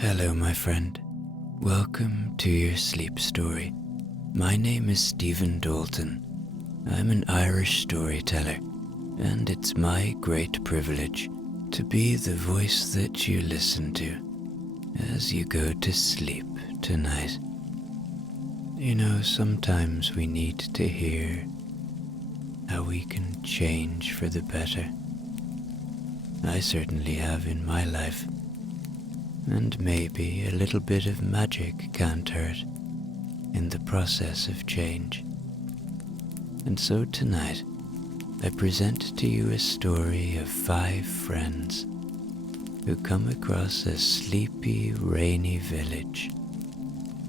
Hello, my friend. Welcome to your sleep story. My name is Stephen Dalton. I'm an Irish storyteller, and it's my great privilege to be the voice that you listen to as you go to sleep tonight. You know, sometimes we need to hear how we can change for the better. I certainly have in my life. And maybe a little bit of magic can't hurt in the process of change. And so tonight, I present to you a story of 5 friends who come across a sleepy, rainy village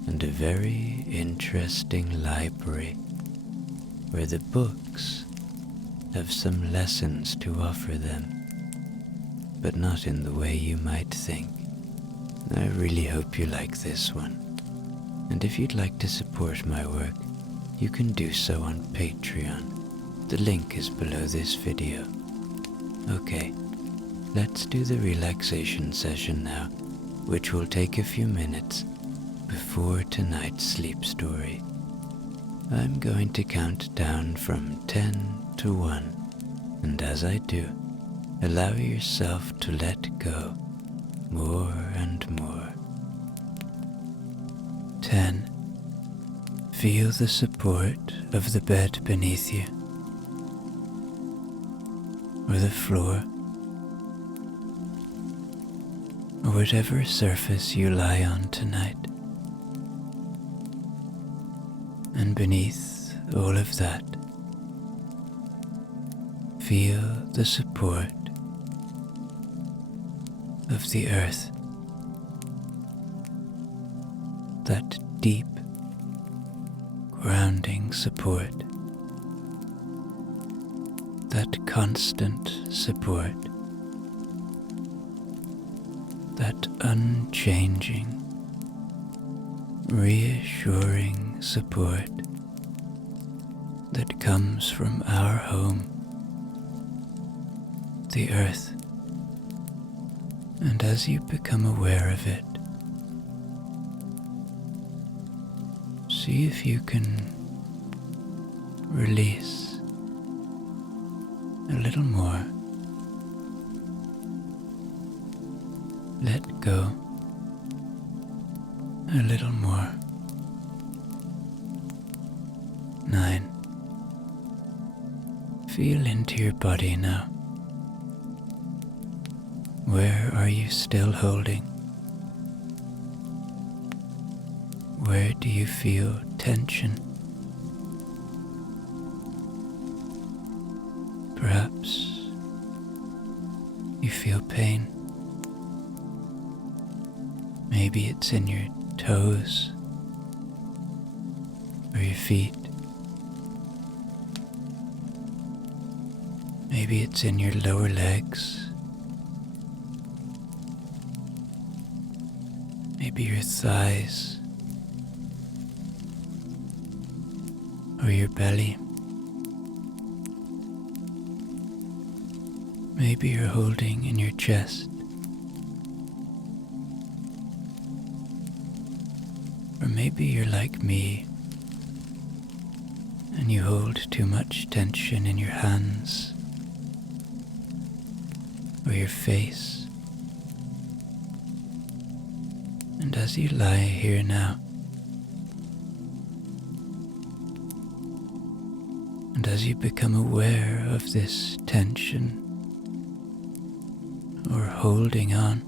and a very interesting library where the books have some lessons to offer them, but not in the way you might think. I really hope you like this one, and if you'd like to support my work, you can do so on Patreon. The link is below this video. Okay, let's do the relaxation session now, which will take a few minutes before tonight's sleep story. I'm going to count down from 10 to 1, and as I do, allow yourself to let go more and more. 10. Feel the support of the bed beneath you, or the floor, or whatever surface you lie on tonight. And beneath all of that, feel the support of the earth, that deep, grounding support, that constant support, that unchanging, reassuring support that comes from our home, the earth. And as you become aware of it, see if you can release a little more. Let go a little more. 9. Feel into your body now. Where are you still holding? Where do you feel tension? Perhaps you feel pain. Maybe it's in your toes or your feet. Maybe it's in your lower legs. Maybe your thighs, or your belly. Maybe you're holding in your chest, or maybe you're like me and you hold too much tension in your hands or your face. And as you lie here now, and as you become aware of this tension or holding on,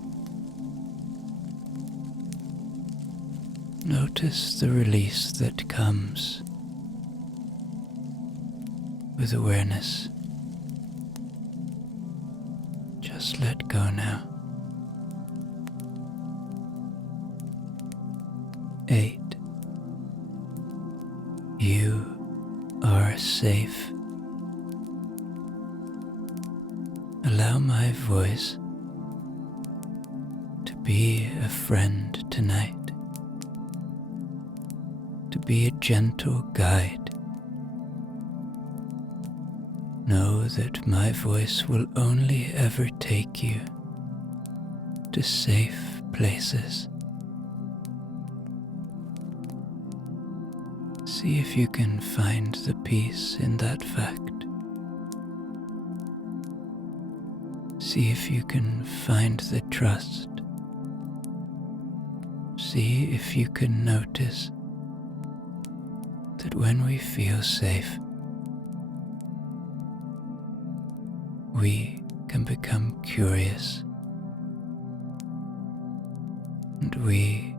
notice the release that comes with awareness. Just let go now. 8. You are safe. Allow my voice to be a friend tonight, to be a gentle guide. Know that my voice will only ever take you to safe places. See if you can find the peace in that fact. See if you can find the trust. See if you can notice that when we feel safe, we can become curious, and we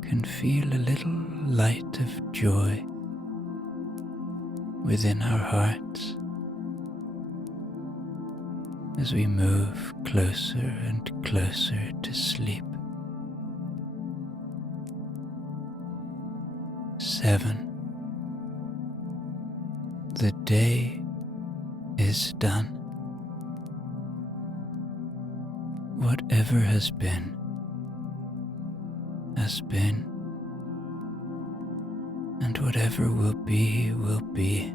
can feel a little light of joy within our hearts as we move closer and closer to sleep. 7. The day is done. Whatever has been, and whatever will be, will be.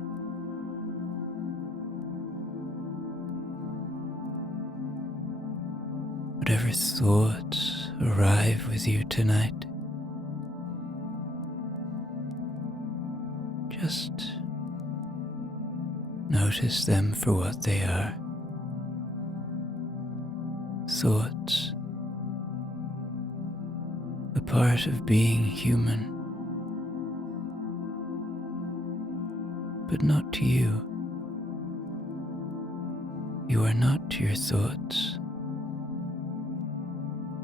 Whatever thoughts arrive with you tonight, just notice them for what they are. Thoughts, a part of being human, but not you. You are not your thoughts.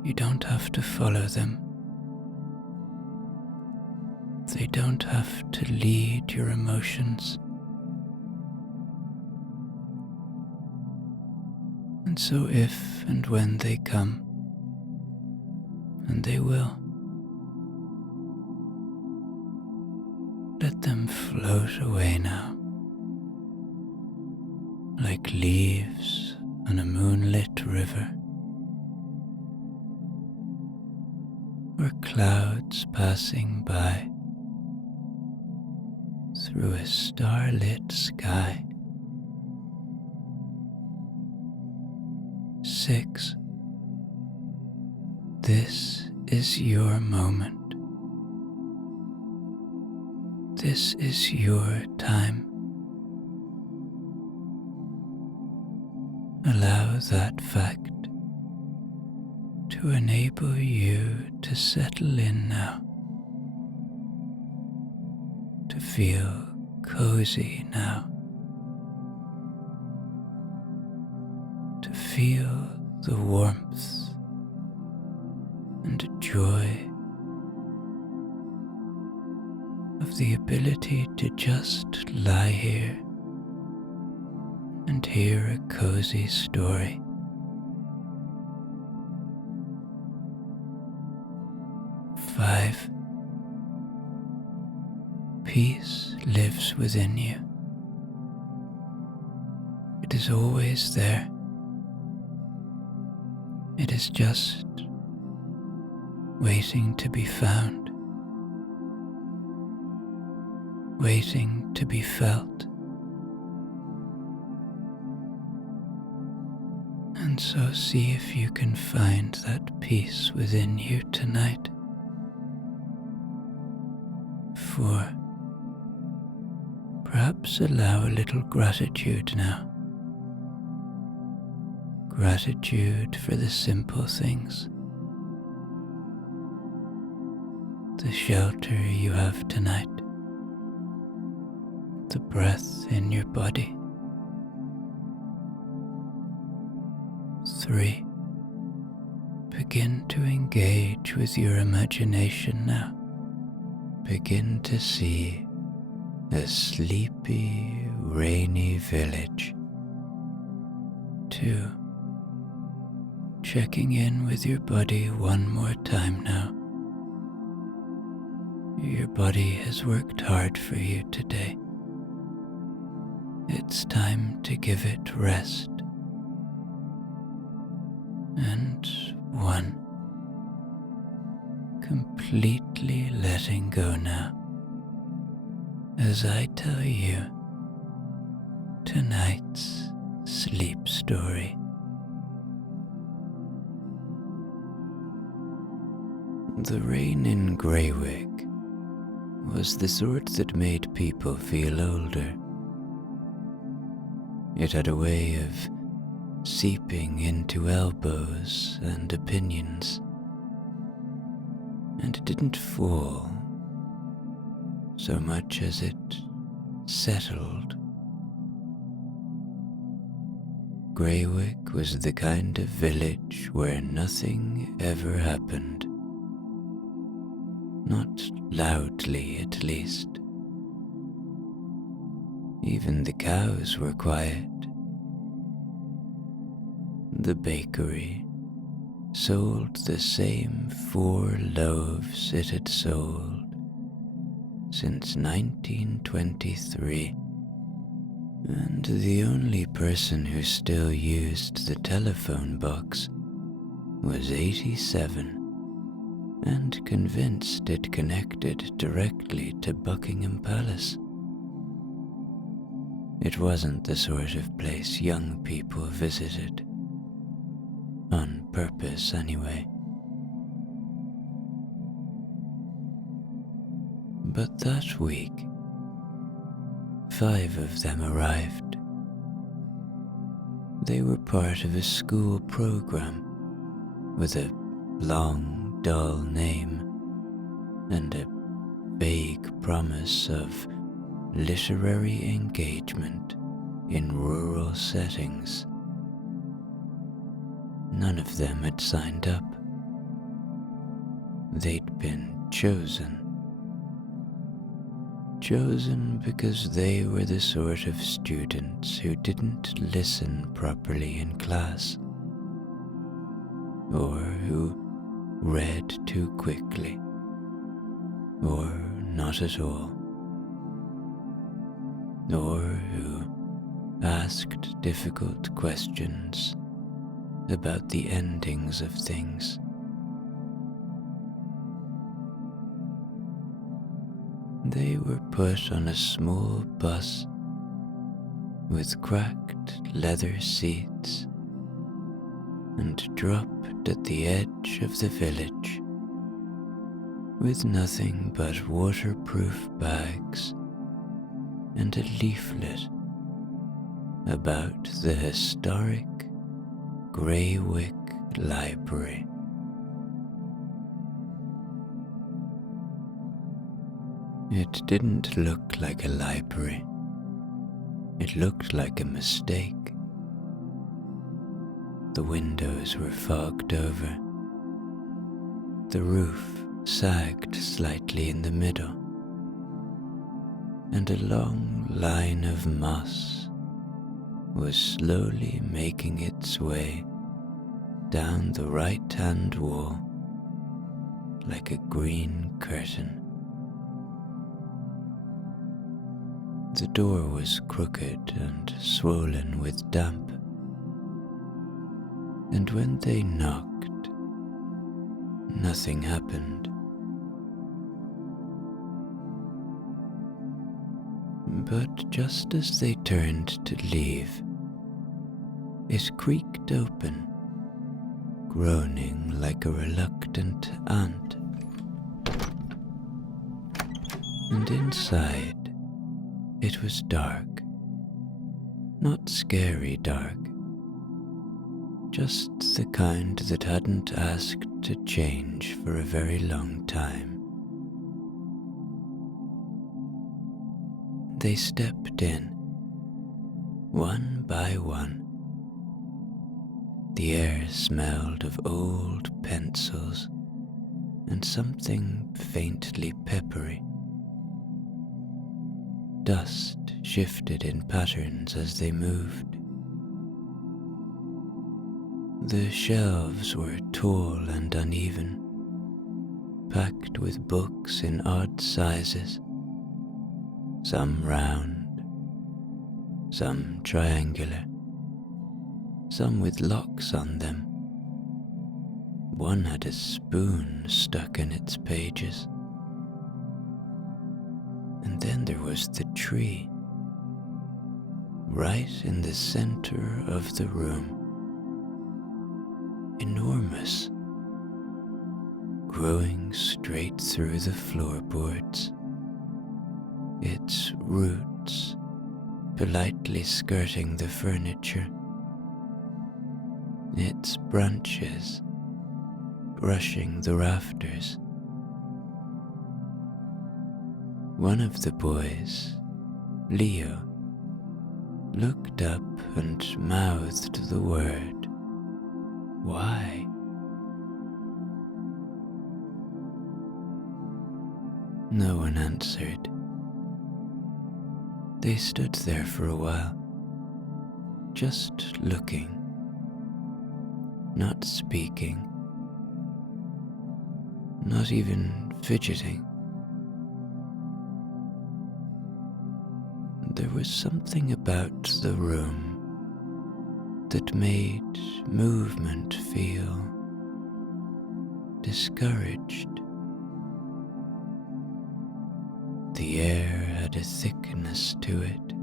You don't have to follow them. They don't have to lead your emotions. And so if and when they come, and they will, let them float away now, like leaves on a moonlit river, or clouds passing by through a starlit sky. 6. This is your moment. This is your time. Allow that fact to enable you to settle in now, to feel cozy now, to feel the warmth and joy of the ability to just lie here and hear a cozy story. 5. Peace lives within you. It is always there. It is just waiting to be found, waiting to be felt. And so see if you can find that peace within you tonight. 4. Perhaps allow a little gratitude now. Gratitude for the simple things. The shelter you have tonight. The breath in your body. 3. Begin to engage with your imagination now. Begin to see a sleepy, rainy village. 2. Checking in with your body one more time now. Your body has worked hard for you today. It's time to give it rest. And 1. Completely letting go now, as I tell you tonight's sleep story. The rain in Greywick was the sort that made people feel older. It had a way of seeping into elbows and opinions, and it didn't fall so much as it settled. Greywick was the kind of village where nothing ever happened. Not loudly, at least. Even the cows were quiet. The bakery sold the same 4 loaves it had sold since 1923, and the only person who still used the telephone box was 87 and convinced it connected directly to Buckingham Palace. It wasn't the sort of place young people visited. On purpose, anyway. But that week, 5 of them arrived. They were part of a school program with a long, dull name and a vague promise of literary engagement in rural settings. None of them had signed up. They'd been chosen. Chosen because they were the sort of students who didn't listen properly in class, or who read too quickly, or not at all, or who asked difficult questions about the endings of things. They were put on a small bus with cracked leather seats and dropped at the edge of the village with nothing but waterproof bags and a leaflet about the historic Greywick Library. It didn't look like a library. It looked like a mistake. The windows were fogged over. The roof sagged slightly in the middle, and a long line of moss was slowly making its way down the right-hand wall like a green curtain. The door was crooked and swollen with damp, and when they knocked, nothing happened. But just as they turned to leave, it creaked open, groaning like a reluctant ant. And inside, it was dark. Not scary dark, just the kind that hadn't asked to change for a very long time. They stepped in, one by one. The air smelled of old pencils and something faintly peppery. Dust shifted in patterns as they moved. The shelves were tall and uneven, packed with books in odd sizes, some round, some triangular, some with locks on them. One had a spoon stuck in its pages. And then there was the tree, right in the center of the room. Enormous, growing straight through the floorboards, its roots politely skirting the furniture, its branches brushing the rafters. One of the boys, Leo, looked up and mouthed the word, "Why?" No one answered. They stood there for a while, just looking, not speaking, not even fidgeting. There was something about the room that made movement feel discouraged. The air had a thickness to it,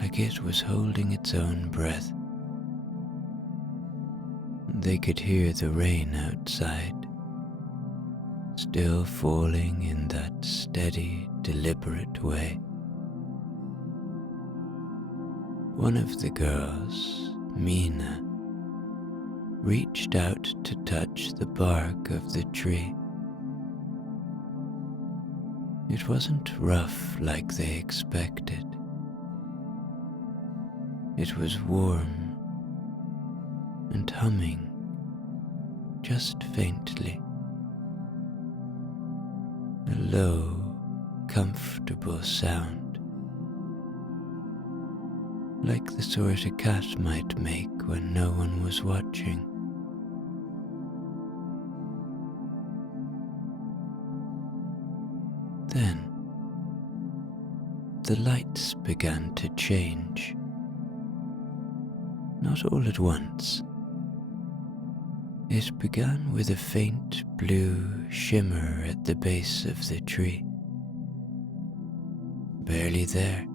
like it was holding its own breath. They could hear the rain outside, still falling in that steady, deliberate way. One of the girls, Mina, reached out to touch the bark of the tree. It wasn't rough like they expected. It was warm and humming just faintly. A low, comfortable sound, like the sort a cat might make when no one was watching. Then, the lights began to change. Not all at once. It began with a faint blue shimmer at the base of the tree. Barely there.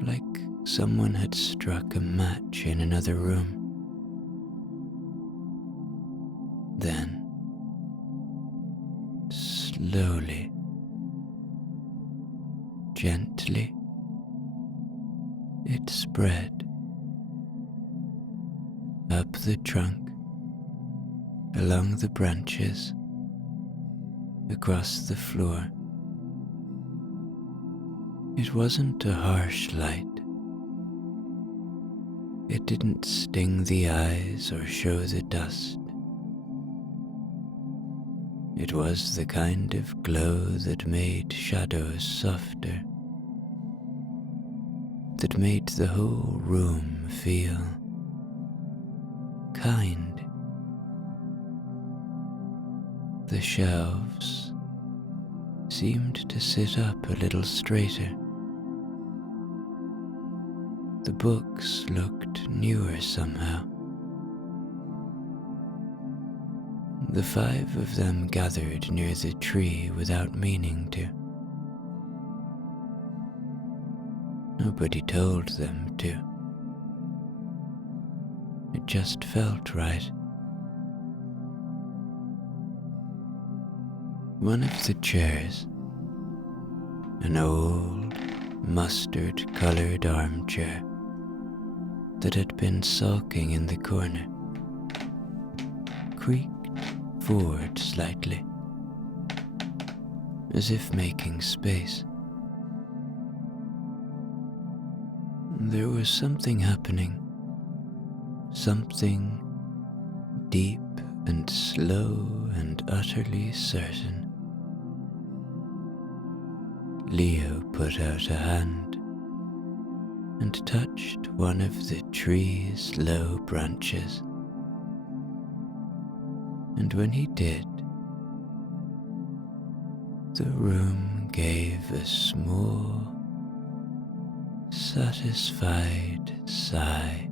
Like someone had struck a match in another room. Then, slowly, gently, it spread up the trunk, along the branches, across the floor. It wasn't a harsh light. It didn't sting the eyes or show the dust. It was the kind of glow that made shadows softer, that made the whole room feel kind. The shelves seemed to sit up a little straighter. The books looked newer somehow. The 5 of them gathered near the tree without meaning to. Nobody told them to. It just felt right. One of the chairs, an old, mustard-colored armchair that had been sulking in the corner, creaked forward slightly, as if making space. There was something happening, something deep and slow and utterly certain. Leo put out a hand and touched one of the tree's low branches. And when he did, the room gave a small, satisfied sigh,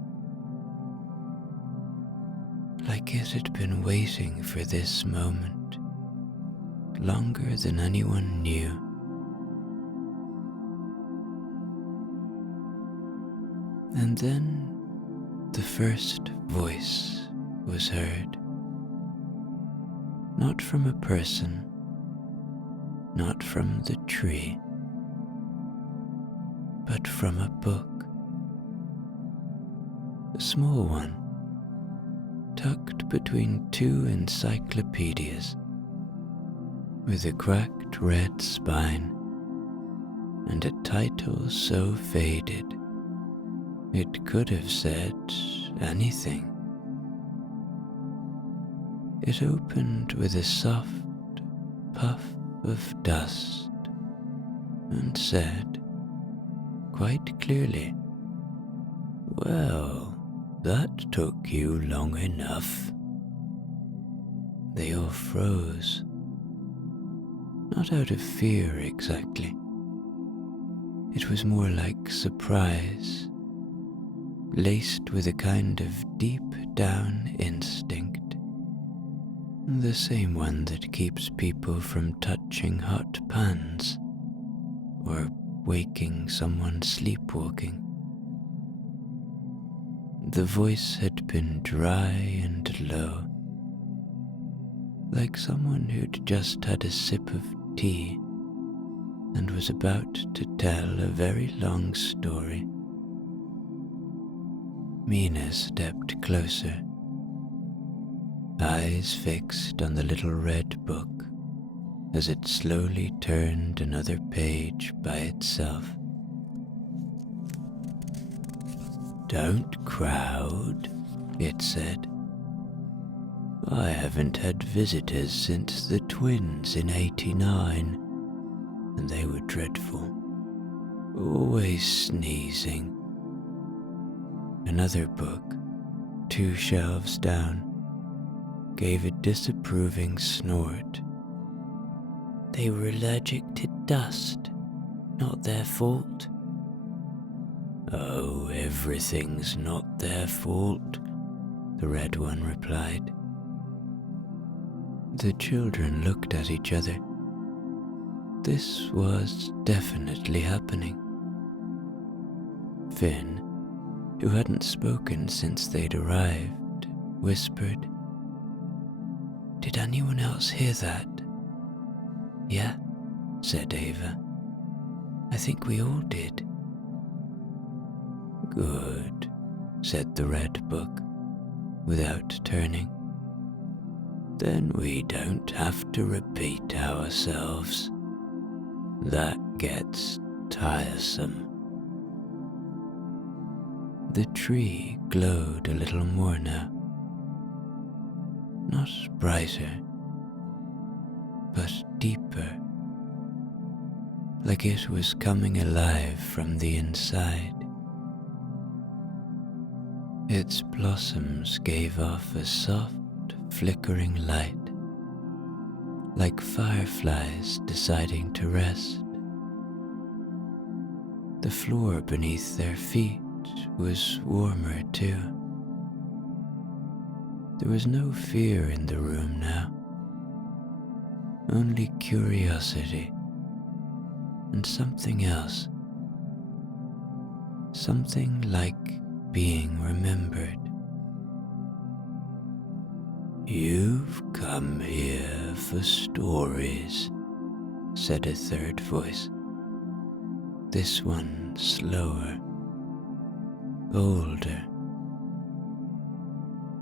like it had been waiting for this moment longer than anyone knew. And then the first voice was heard. Not from a person, not from the tree, but from a book. A small one, tucked between two encyclopedias, with a cracked red spine and a title so faded it could have said anything. It opened with a soft puff of dust and said, quite clearly, "Well, that took you long enough." They all froze. Not out of fear exactly. It was more like surprise, laced with a kind of deep down instinct. The same one that keeps people from touching hot pans or waking someone sleepwalking. The voice had been dry and low, like someone who'd just had a sip of tea and was about to tell a very long story. Mina stepped closer, eyes fixed on the little red book as it slowly turned another page by itself. "Don't crowd," it said. "I haven't had visitors since the twins in '89, and they were dreadful, always sneezing." Another book, 2 shelves down, gave a disapproving snort. "They were allergic to dust, not their fault." "Oh, everything's not their fault," the red one replied. The children looked at each other. This was definitely happening. Finn, who hadn't spoken since they'd arrived, whispered, "Did anyone else hear that?" "Yeah," said Ava. "I think we all did." "Good," said the red book, without turning. "Then we don't have to repeat ourselves. That gets tiresome." The tree glowed a little more now. Not brighter, but deeper, like it was coming alive from the inside. Its blossoms gave off a soft, flickering light, like fireflies deciding to rest. The floor beneath their feet was warmer too. There was no fear in the room now, only curiosity and something else, something like being remembered. "You've come here for stories," said a third voice, this one slower, older,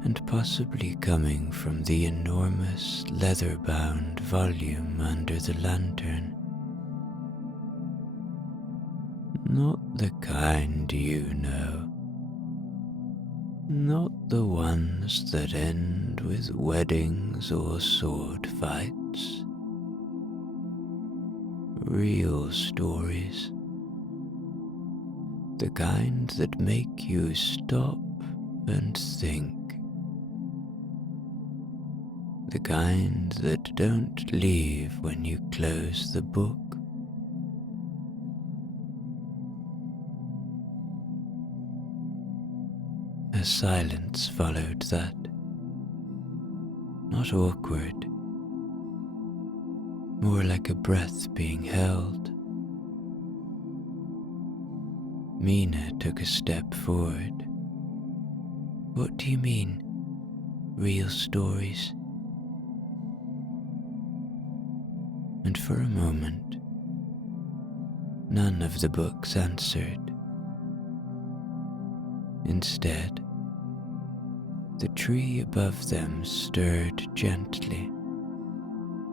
and possibly coming from the enormous leather-bound volume under the lantern. "Not the kind you know. Not the ones that end with weddings or sword fights. Real stories. The kind that make you stop and think. The kind that don't leave when you close the book." A silence followed that. Not awkward, more like a breath being held. Mina took a step forward. "What do you mean, real stories?" and for a moment, none of the books answered. Instead, the tree above them stirred gently,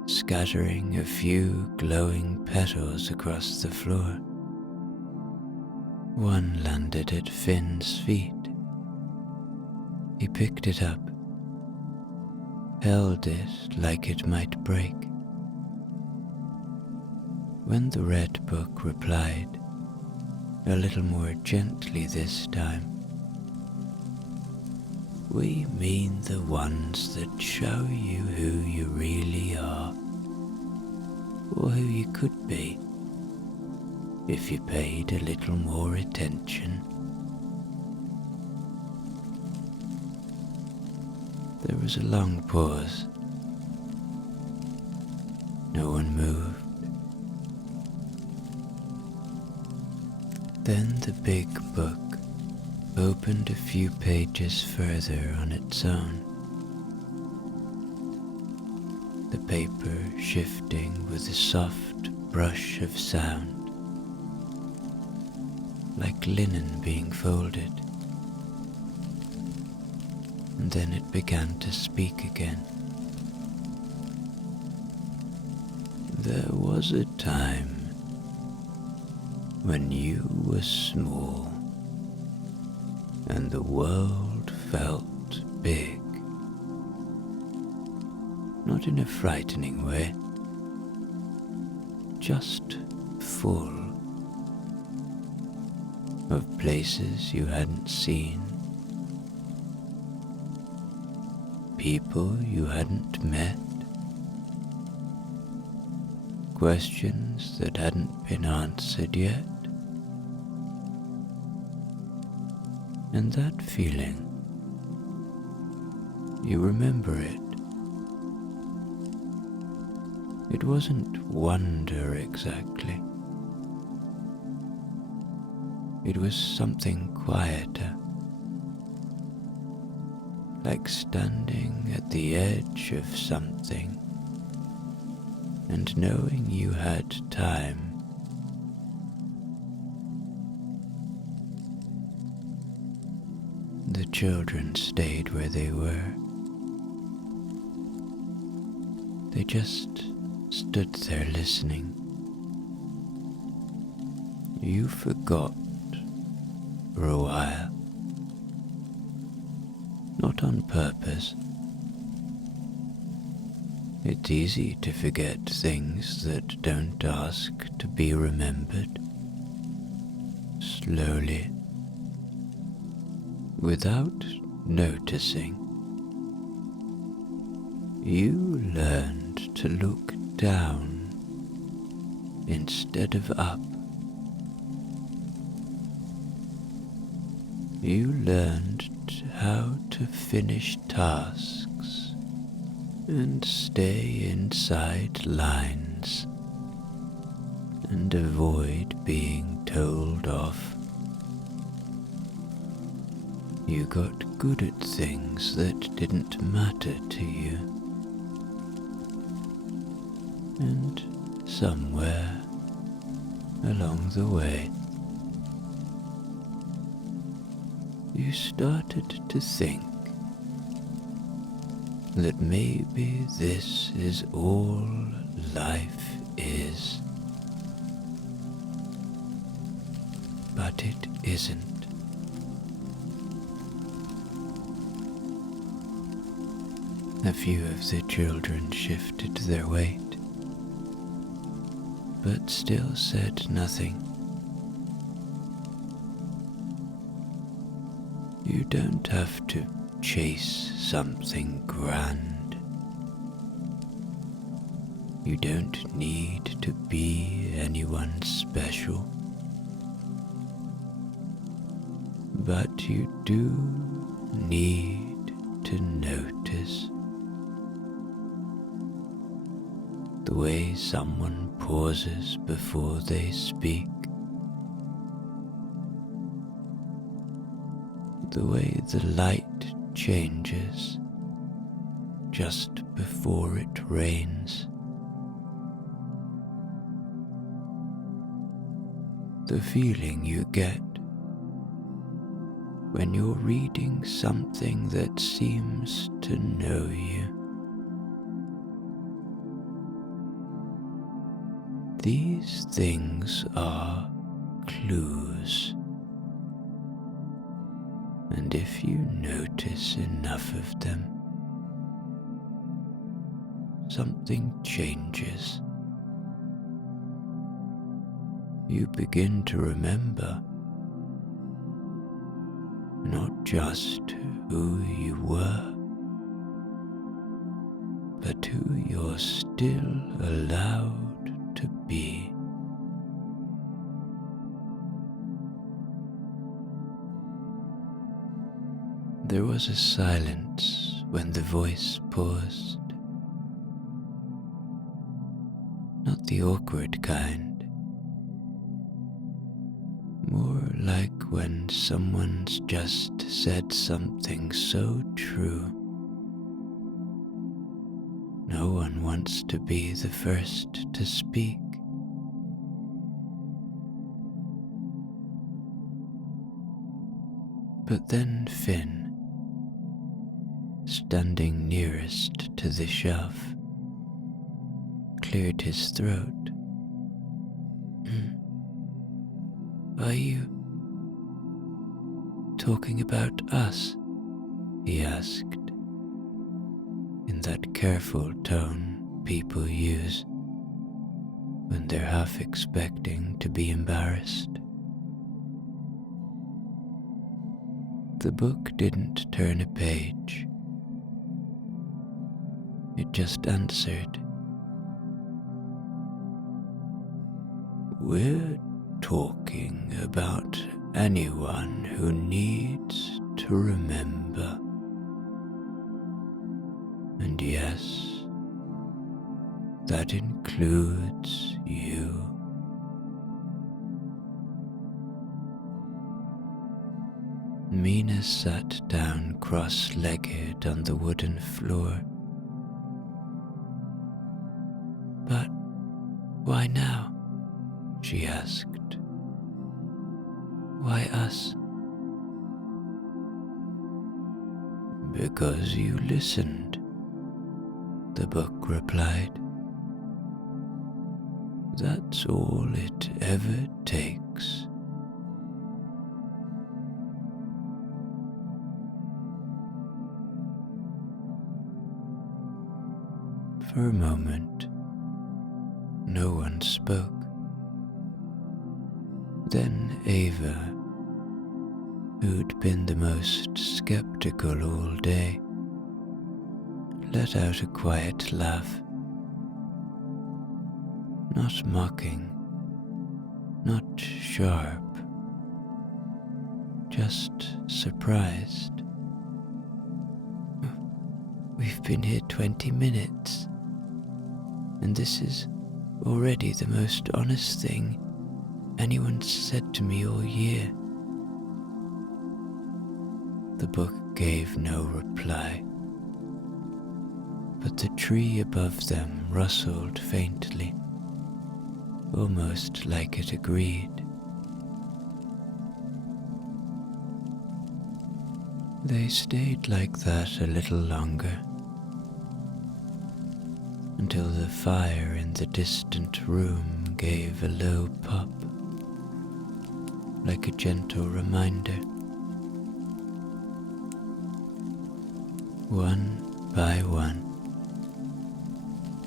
scattering a few glowing petals across the floor. One landed at Finn's feet. He picked it up, held it like it might break. When the red book replied, a little more gently this time, "We mean the ones that show you who you really are, or who you could be, if you paid a little more attention." There was a long pause. No one moved. Then the big book opened a few pages further on its own, the paper shifting with a soft brush of sound, like linen being folded. And then it began to speak again. "There was a time when you were small and the world felt big. Not in a frightening way, just full of places you hadn't seen, people you hadn't met, questions that hadn't been answered yet. And that feeling, you remember it. It wasn't wonder exactly. It was something quieter, like standing at the edge of something and knowing you had time. The children stayed where they were. They just stood there listening. You forgot for a while. Not on purpose. It's easy to forget things that don't ask to be remembered. Slowly, without noticing, you learned to look down instead of up. You learned how to finish tasks and stay inside lines and avoid being told off. You got good at things that didn't matter to you. And somewhere along the way, you started to think that maybe this is all life is. But it isn't. A few of the children shifted their weight, but still said nothing. You don't have to chase something grand. You don't need to be anyone special. But you do need to notice the way someone pauses before they speak, the way the light changes just before it rains, the feeling you get when you're reading something that seems to know you. These things are clues, and if you notice enough of them, something changes. You begin to remember not just who you were, but who you're still allowed to be. There was a silence when the voice paused. Not the awkward kind. More like when someone's just said something so true. No one wants to be the first to speak. But then Finn, standing nearest to the shelf, cleared his throat. Are you talking about us? He asked, in that careful tone people use when they're half expecting to be embarrassed. The book didn't turn a page. It just answered. We're talking about anyone who needs to remember. And yes, that includes you. Mina sat down cross-legged on the wooden floor. But why now? She asked. Why us? Because you listened, the book replied. That's all it ever takes. For a moment, no one spoke. Then Ava, who'd been the most skeptical all day, let out a quiet laugh. Not mocking, not sharp, just surprised. We've been here 20 minutes, and this is already the most honest thing anyone's said to me all year. The book gave no reply, but the tree above them rustled faintly, almost like it agreed. They stayed like that a little longer, until the fire in the distant room gave a low pop, like a gentle reminder. One by one,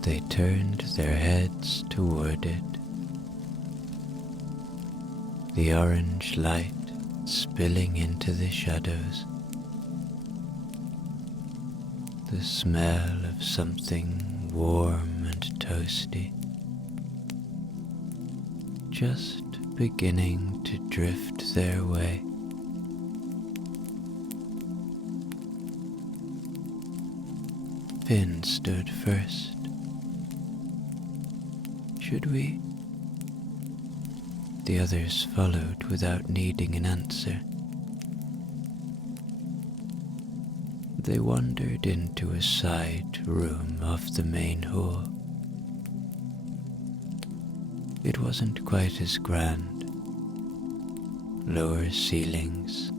they turned their heads toward it, the orange light spilling into the shadows, the smell of something warm and toasty, just beginning to drift their way. Finn stood first. Should we? The others followed without needing an answer. They wandered into a side room off the main hall. It wasn't quite as grand, lower ceilings,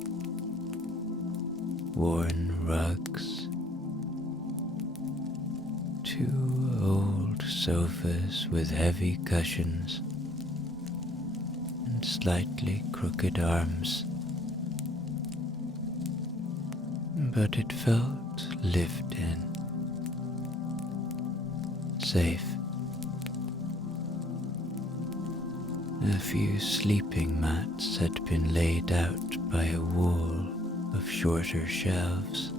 worn rugs, two old sofas with heavy cushions and slightly crooked arms. But it felt lived in, safe. A few sleeping mats had been laid out by a wall of shorter shelves.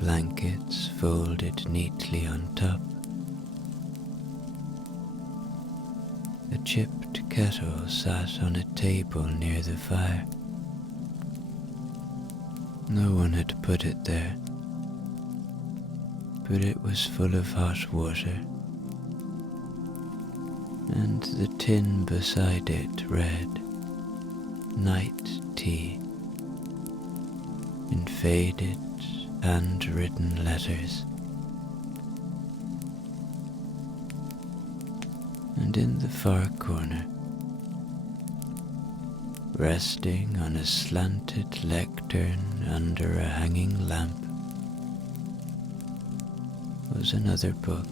Blankets folded neatly on top. A chipped kettle sat on a table near the fire. No one had put it there, but it was full of hot water, and the tin beside it read, "Night Tea," in faded, handwritten letters. And in the far corner, resting on a slanted lectern under a hanging lamp, was another book.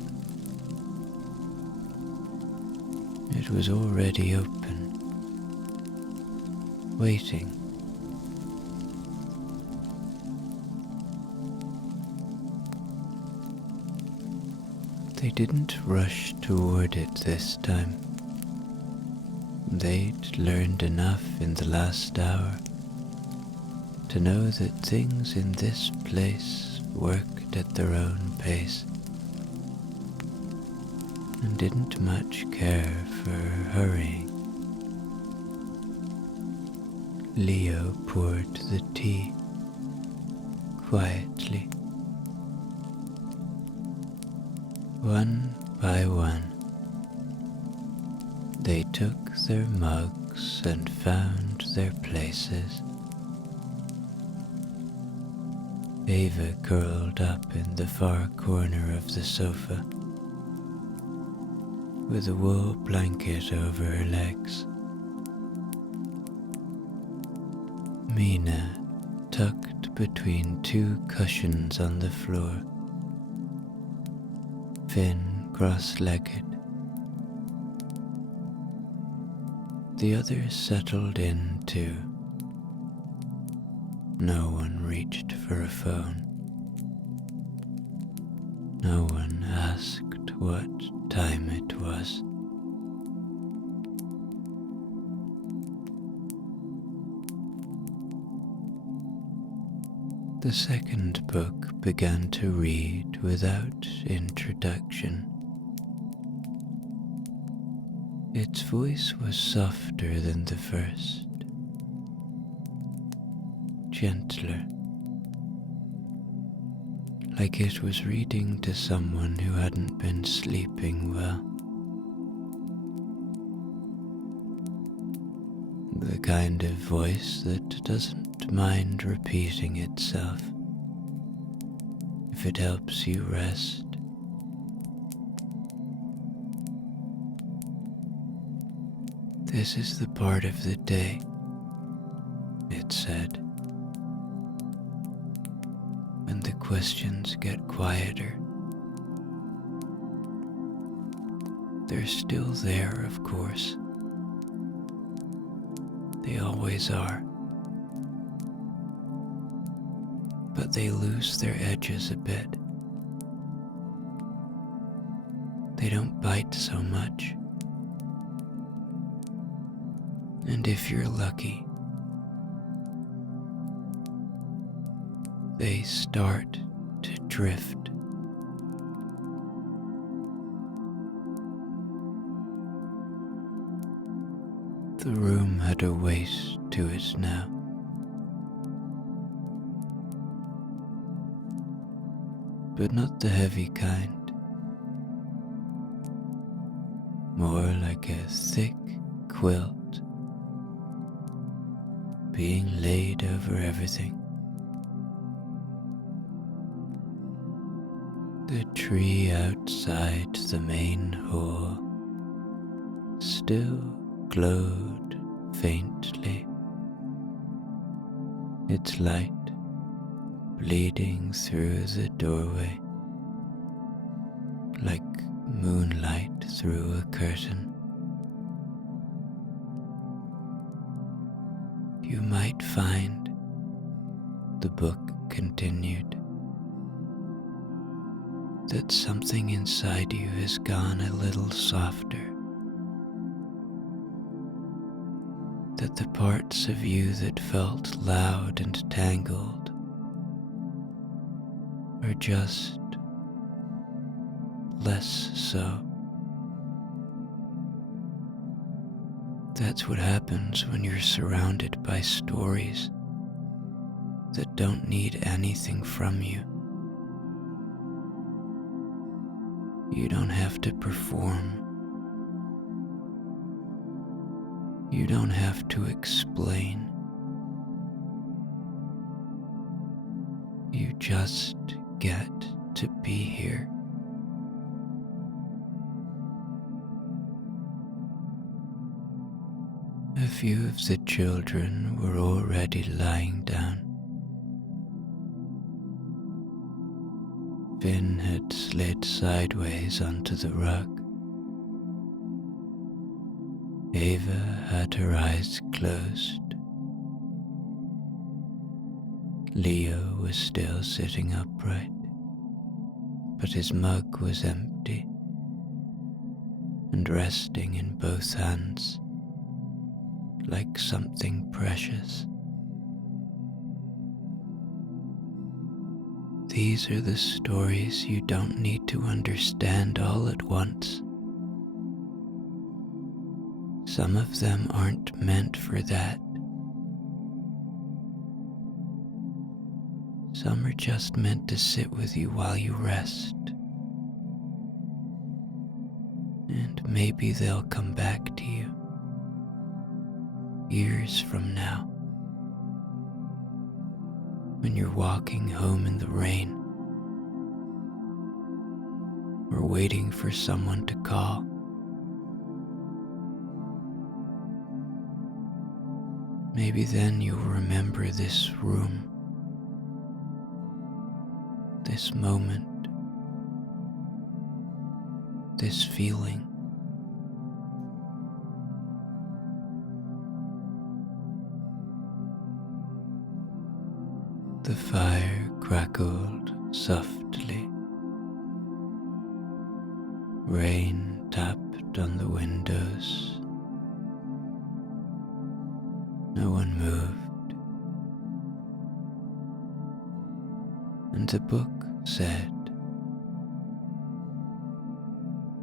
It was already open, waiting. They didn't rush toward it this time. They'd learned enough in the last hour to know that things in this place worked at their own pace and didn't much care for hurrying. Leo poured the tea quietly. One by one, they took their mugs and found their places. Ava curled up in the far corner of the sofa, with a wool blanket over her legs. Mina tucked between two cushions on the floor, Finn cross-legged. The others settled in too. No one reached for a phone. No one asked what time it was. The second book began to read without introduction. Its voice was softer than the first, gentler, like it was reading to someone who hadn't been sleeping well. The kind of voice that doesn't mind repeating itself if it helps you rest. This is the part of the day, it said, when the questions get quieter. They're still there, of course. They always are. But they lose their edges a bit. They don't bite so much. And if you're lucky, they start to drift. The room had a weight to it now. But not the heavy kind. More like a thick quilt being laid over everything. The tree outside the main hall still glowed faintly, its light bleeding through the doorway like moonlight through a curtain. You might find, the book continued, that something inside you has gone a little softer, that the parts of you that felt loud and tangled are just less so. That's what happens when you're surrounded by stories that don't need anything from you. You don't have to perform. You don't have to explain. You just get to be here. A few of the children were already lying down. Finn had slid sideways onto the rug. Ava had her eyes closed. Leo was still sitting upright, but his mug was empty and resting in both hands like something precious. These are the stories you don't need to understand all at once. Some of them aren't meant for that. Some are just meant to sit with you while you rest. And maybe they'll come back to you years from now, when you're walking home in the rain, or waiting for someone to call. Maybe then you'll remember this room, this moment, this feeling. The fire crackled softly. Rain tapped on the windows. No one moved. And the book said,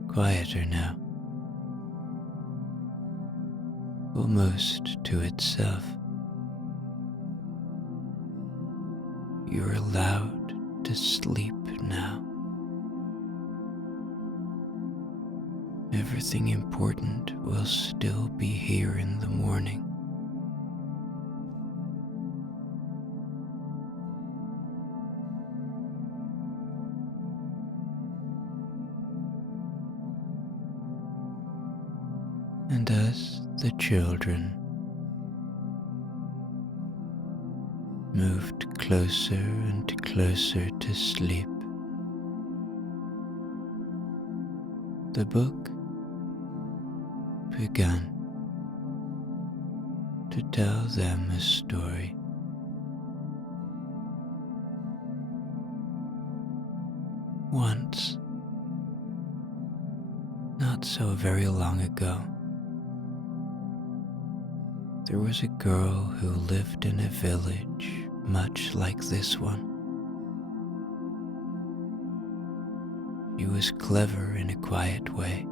quieter now, almost to itself. You're allowed to sleep now. Everything important will still be here in the morning. And as the children moved closer and closer to sleep, the book began to tell them a story. Once, not so very long ago, there was a girl who lived in a village much like this one. She was clever in a quiet way,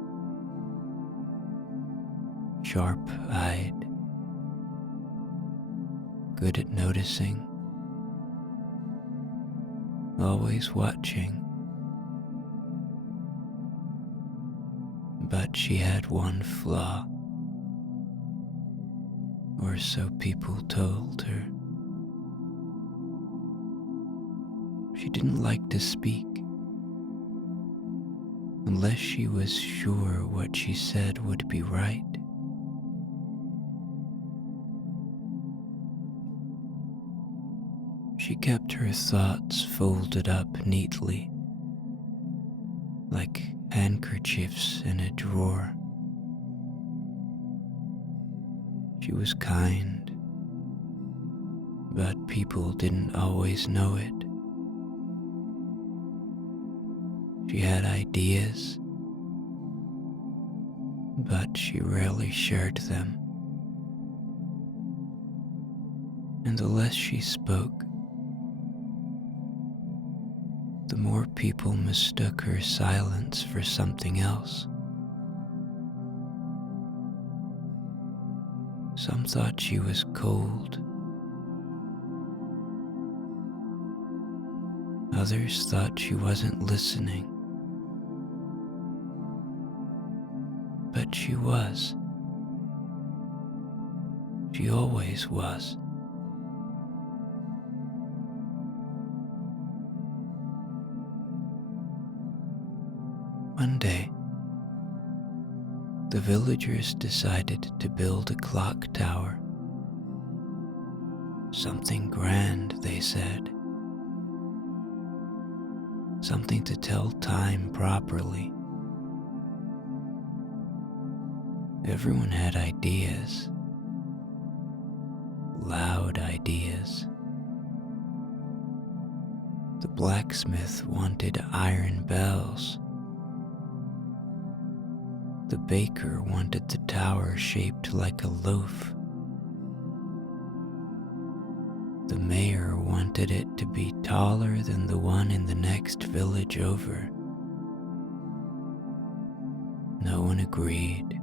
sharp-eyed, good at noticing, always watching. But she had one flaw, or so people told her. She didn't like to speak unless she was sure what she said would be right. She kept her thoughts folded up neatly, like handkerchiefs in a drawer. She was kind, but people didn't always know it. She had ideas, but she rarely shared them. And the less she spoke, the more people mistook her silence for something else. Some thought she was cold. Others thought she wasn't listening. But she was. She always was. One day, the villagers decided to build a clock tower. Something grand, they said. Something to tell time properly. Everyone had ideas. Loud ideas. The blacksmith wanted iron bells. The baker wanted the tower shaped like a loaf. The mayor wanted it to be taller than the one in the next village over. No one agreed.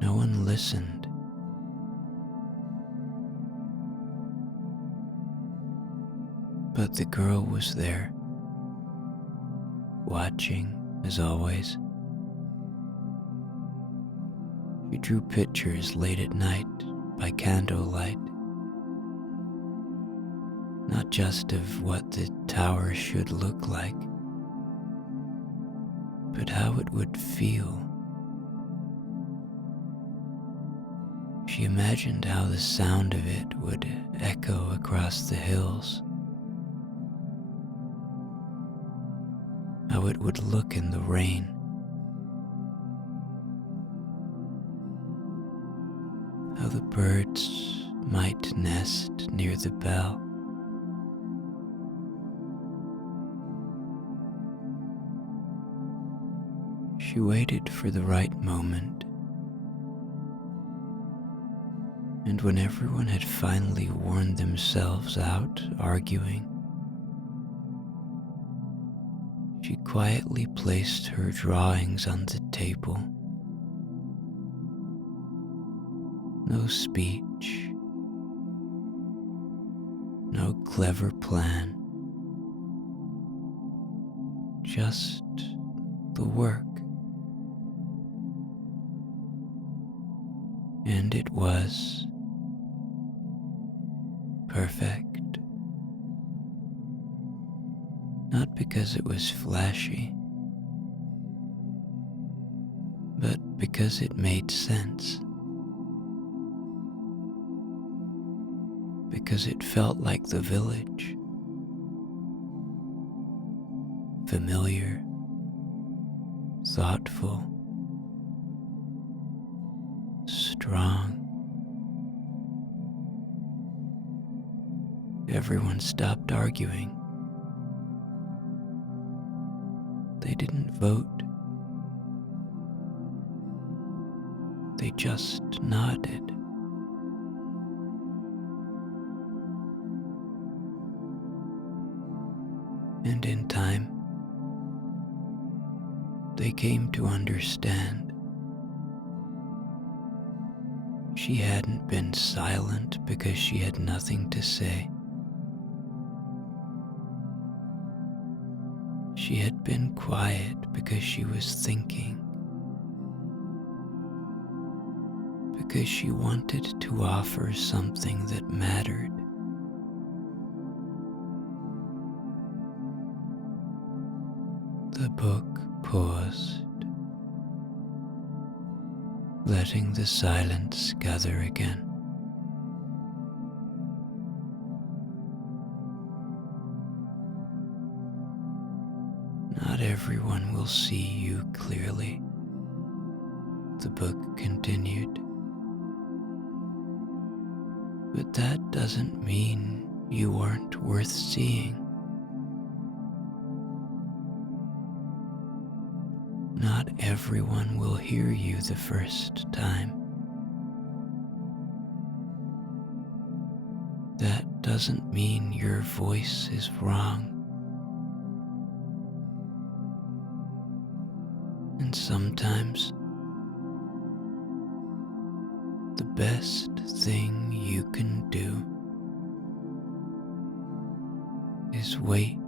No one listened. But the girl was there, watching as always. She drew pictures late at night by candlelight, not just of what the tower should look like, but how it would feel. She imagined how the sound of it would echo across the hills, how it would look in the rain, how the birds might nest near the bell. She waited for the right moment, and when everyone had finally worn themselves out arguing, she quietly placed her drawings on the table. No speech, no clever plan, just the work. And it was perfect. Not because it was flashy, but because it made sense. Because it felt like the village. Familiar, thoughtful, strong. Everyone stopped arguing. They didn't vote. They just nodded. And in time, they came to understand. She hadn't been silent because she had nothing to say. She had been quiet because she was thinking. Because she wanted to offer something that mattered. The book paused, letting the silence gather again. Not everyone will see you clearly, the book continued. But that doesn't mean you weren't worth seeing. Not everyone will hear you the first time. That doesn't mean your voice is wrong. And sometimes, the best thing you can do is wait,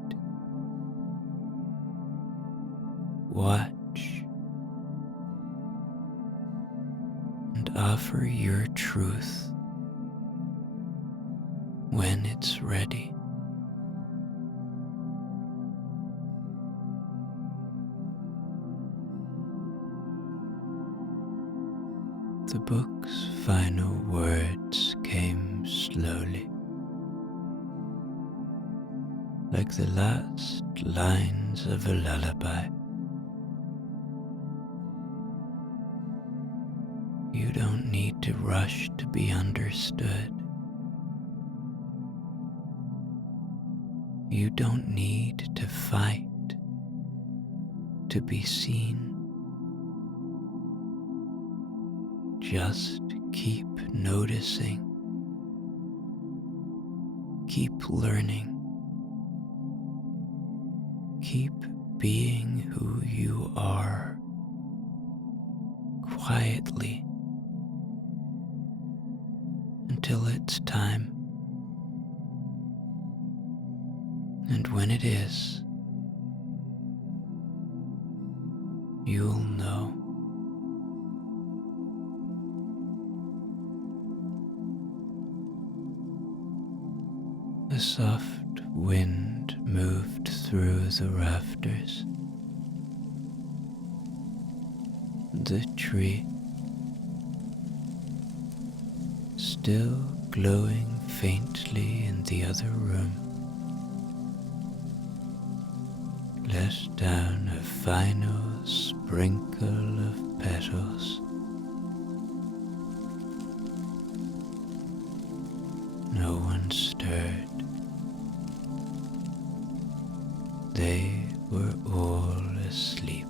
watch, and offer your truth when it's ready. The book's final words came slowly, like the last lines of a lullaby. You don't need to rush to be understood. You don't need to fight to be seen. Just keep noticing. Keep learning. Keep being who you are, quietly, until it's time. And when it is, you'll know. A soft wind moved through the rafters. The tree, still glowing faintly in the other room, let down a final sprinkle of petals. No one stirred. They were all asleep.